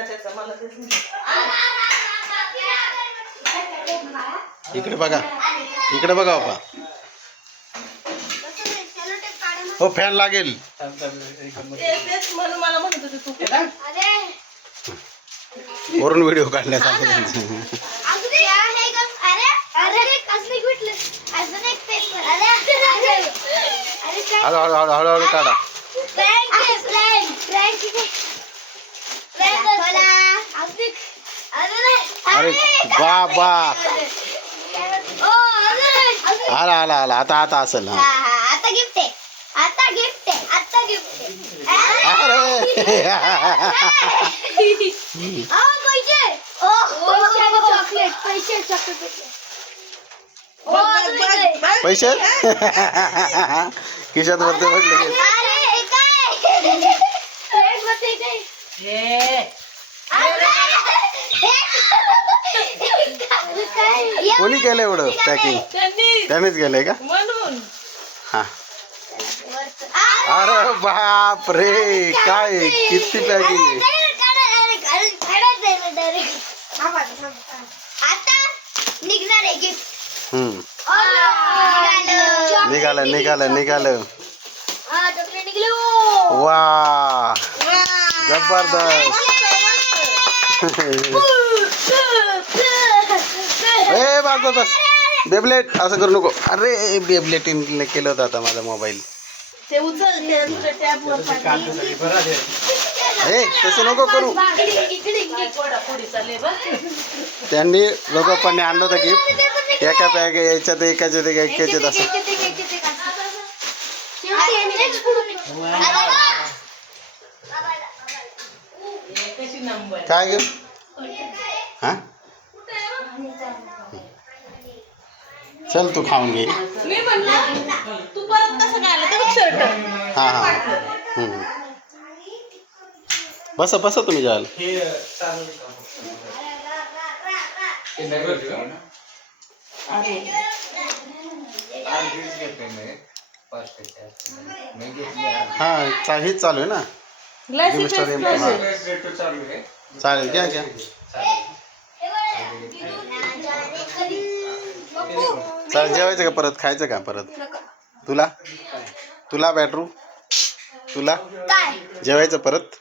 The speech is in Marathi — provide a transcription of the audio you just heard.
ना त्याचा मला तेच इकडे बघा बाबा. हो फॅन लागेल. तेच म्हणून मला म्हणत होते तू वरून व्हिडिओ काढण्यासाठी. हळूहळू काढा. अरे बाबा आला आता असेल. आता गिफ्ट आहे. पैसे खिशात भरते म्हटलं. कोणी केलं एवढं पॅकिंग? त्यानेच केलंय का म्हणून. हा. अरे बाप रे काय किती पॅकिंग आहे. आता निघणार आहे गिफ्ट. निघालं. वा जबरदस्त. ए बस बेबलेट असं करू नको. अरे बेबलेट केलं होतं आता माझा मोबाईल. ते उचल त्या टॅबवर ए तसं नको करू. त्यांनी लोकांनी आणलं होतं गिफ्ट. एका बॅग याच्यात एकाच्यात असं. काय ग हा चल तू खाऊन घे. मी म्हणलं तू परत कसं काय आलं ते बघ शर्ट. हा बसा तुम्ही जाल. हा हेच चालू आहे ना. चालेल घ्या चालेल. जेवायचं का परत? खायचं का परत? तुला बॅटरू तुला जेवायचं परत?